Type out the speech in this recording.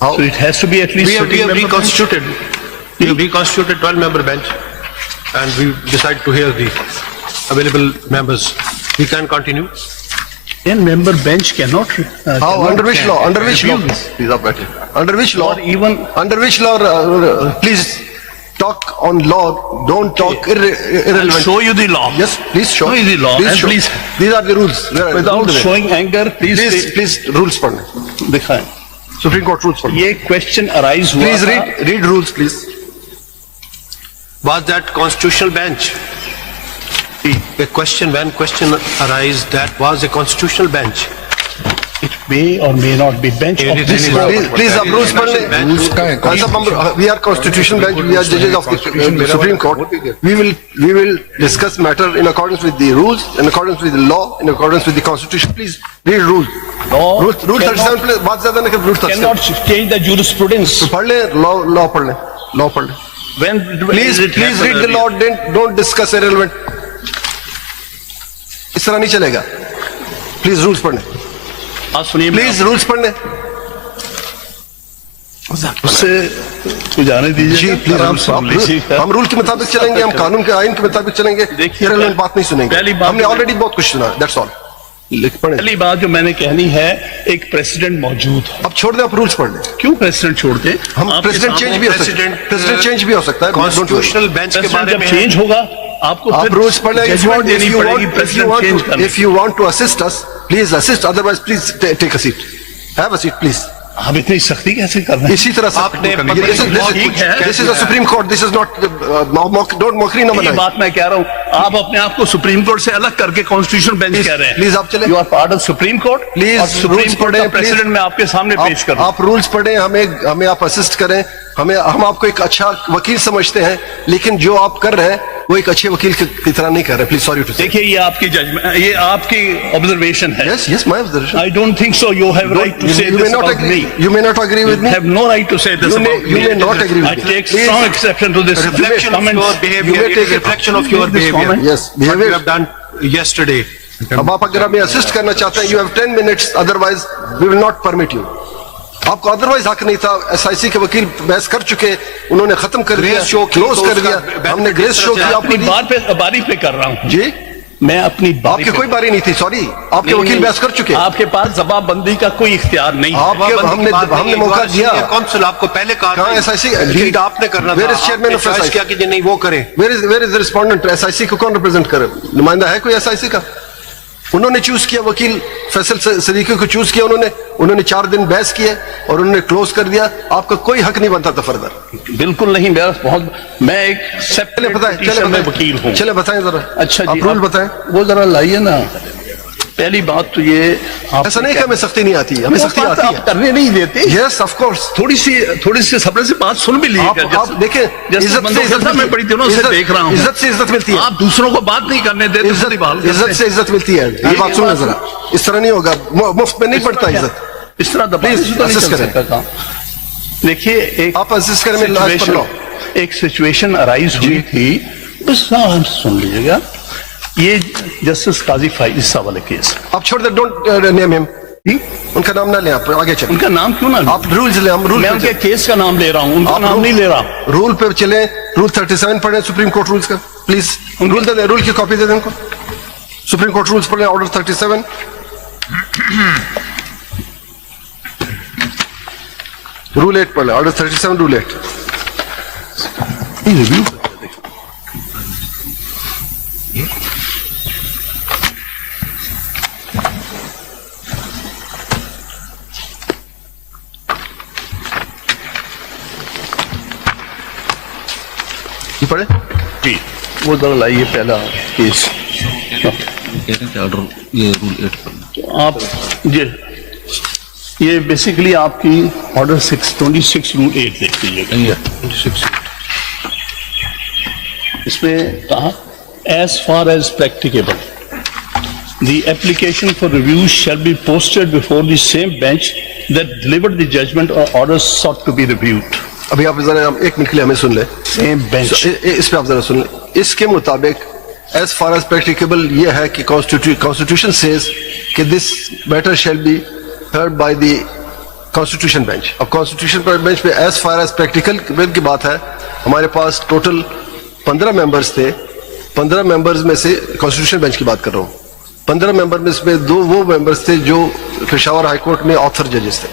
How? So it has to be at least. We have reconstituted. We have reconstituted 12-member bench, and we decide to hear the available members. We can continue. 10-member bench cannot. How? cannot Under which law? Under which law? review this. Please, आप बैठिए. Under which law? Or even. Under which law? Please talk on law. Don't talk I'll irrelevant. show you the law. Yes, please show. Show you the law. And show. please, These are the rules. without showing anger, please. Please rules पढ़ने. दिखाएं. Supreme Court rules पढ़ने. ये question arise हुआ Please था. read rules, please. Was that constitutional bench? A question, when question arise, that was a constitutional bench. It may or may not be bench of It is this any law. law. Please आप rules पढ़ लें. Rules का है. Khan Sahab, we are constitutional bench. We are judges of the Supreme Court. We will discuss matter in accordance with the rules, in accordance with the law, in accordance with the Constitution. Please read rules. Law Rule 37 please. बात ज़्यादा नहीं कर. Rule 37. cannot change the jurisprudence. पढ़ ले. Law पढ़ ले. Law पढ़ ले. When Please read the law. Don't discuss irrelevant. इस तरह नहीं चलेगा. Please rules पढ़ ले. आप सुनिए. Please rules पढ़ ले. उससे तो जाने दीजिए. जी प्लीज हम रूल के मुताबिक चलेंगे, हम कानून के आइन के मुताबिक चलेंगे. देखिए, irrelevant बात नहीं सुनेंगे. पहली बात हमने ऑलरेडी बहुत कुछ सुना. That's all. पहली बात जो मैंने कहनी है, एक प्रेसिडेंट मौजूद है. अब छोड़ दें, आप रूल्स पढ़ लें. क्यों प्रेसिडेंट छोड़ दें? हम प्रेसिडेंट चेंज भी हो सकता है. प्रेसिडेंट चेंज भी हो सकता है. Constitutional bench के बारे जब में चेंज होगा आपको आप फिर रूल्स पढ़ लें. जजमेंट देनी पड़ेगी प्रेसिडेंट चेंज करने. If you want to assist us, please assist. Otherwise, please take a seat. Have a seat, please. आप इतनी सख्ती कैसे कर रहे हैं? इसी तरह से आपने This is a Supreme Court. This is not. Don't mockery न ये बनाएं. बात मैं कह रहा हूँ, आप अपने आप को सुप्रीम कोर्ट से अलग करके कॉन्स्टिट्यूशन बेंच कह रहे हैं. Please आप चलें. You are part of supreme court. Please, और सुप्रीम rules कोर्ट का पढ़ें, प्रेसिडेंट मैं आपके सामने पेश कर रहा हूँ. आप रूल्स पढ़ें. हमें आप असिस्ट करें. हम आपको एक अच्छा वकील समझते हैं, लेकिन जो आप कर रहे हैं वो एक अच्छे वकील की तरह नहीं कर रहे. प्लीज सॉरी टू से. देखिए ये आपकी जजमेंट, ये आपकी ऑब्जर्वेशन है. Yes, my observation. I don't think so. You have right to say You may this not about agree. me. You may not agree with You me. have no right to say this You may- about you me. may not agree with I me. take Please. strong exception to this. reflection of your You behavior. may It take is a it. reflection of your Make this behavior. comment. Yes, What you behavior. have done yesterday. अब आप अगर हमें assist करना चाहते हैं, you have 10 minutes. Otherwise, we will not permit you. आपको otherwise हक नहीं था. एसआईसी के वकील बहस कर चुके, उन्होंने खत्म कर दिया, Grace show की, क्लोज तो कर उसका दिया. हमने ग्रेस शो किया अपनी आपको. बात पे बारी पे कर रहा हूँ. जी मैं अपनी बारी आपकी पे- कोई बारी नहीं थी. सॉरी, आपके वकील बहस कर चुके. आपके पास जवाबबंदी का कोई इख्तियार नहीं है. हमने मौका दिया. काउंसिल आपको पहले कहा कहाँ SIC? लीड आपने करना Where था. is chairman आपने of choice SIC? किया कि जी नहीं वो करें. Where is the respondent? SIC को कौन रिप्रेजेंट करे? नुमाइंदा है कोई एसआईसी का? उन्होंने चूज किया, वकील फैसल सदीकी को चूज किया. उन्होंने 4 दिन बहस किए और उन्होंने क्लोज कर दिया. आपका कोई हक नहीं बनता था फर्दर. बिल्कुल नहीं. मेरा बहुत, मैं एक सेपरेट पिटीशन में वकील हूँ. चले बताएं जरा. अच्छा जी, आप रूल बताएं. वो जरा लाइए ना. पहली बात तो ये ऐसा नहीं कि हमें सख्ती नहीं आती है. हमें सख्ती आती है. करने नहीं देते. Yes of course. थोड़ी सी सब्र से बात सुन भी लीजिएगा. आप देखें, इज्जत से इज्जत. मैं बड़ी दिनों से देख रहा हूँ. इज्जत से इज्जत मिलती है. आप दूसरों को बात नहीं करने देते. इज्जत से इज्जत मिलती है. ये बात सुनना जरा. इस तरह नहीं होगा. मुफ्त में नहीं पड़ता इज्जत. इस तरह दबाने से तो नहीं चल सकता काम. देखिए एक आप असिस्ट करें. मेरे लास्ट पर लो. एक सिचुएशन अराइज हुई थी, बस सुन लीजिएगा. ये जस्टिस काजी फाइज साहब वाले केस. आप छोड़ दे. Don't name him. उनका नाम ना लें. आप आगे चलें. उनका नाम क्यों ना लें? आप रूल्स ले. हम रूल मैं उनके केस का नाम ले रहा हूँ, उनका नाम नहीं ले रहा. रूल पे चले. रूल 37 पढ़े सुप्रीम कोर्ट रूल्स का. प्लीज रूल दे दें. रूल की कॉपी दे दें उनको. सुप्रीम कोर्ट रूल्स पढ़े. ऑर्डर 37. रूल 8 पढ़े. Order 37 rule 8. रिव्यू पढ़े जी. वो जरा लाइए पहला केस. ऑर्डर ये रूल 8 पर आप ये बेसिकली आपकी ऑर्डर 26 रूल 8 देख लीजिएगा. इसमें कहा as far as practicable the application for review shall be posted before the same bench that delivered the judgment or orders sought to be reviewed. अभी आप जरा 1 मिनट के लिए हमें सुन ले. Same bench. इस पे आप जरा सुन ले. इसके मुताबिक एज फार एज प्रैक्टिकेबल ये है कि कॉन्स्टिट्यूशन सेज कि this matter shall be heard by the constitution bench. اب کانسٹیٹیوشن بینچ پہ ایز فار ایز پریکٹیکل کی بات ہے, ہمارے پاس ٹوٹل 15 ممبرز تھے. 15 ممبرز میں سے کانسٹیٹیوشن بینچ کی بات کر رہا ہوں, 15 ممبر میں اس میں 2 وہ ممبرز تھے جو پشاور ہائی کورٹ میں آتھر ججز تھے.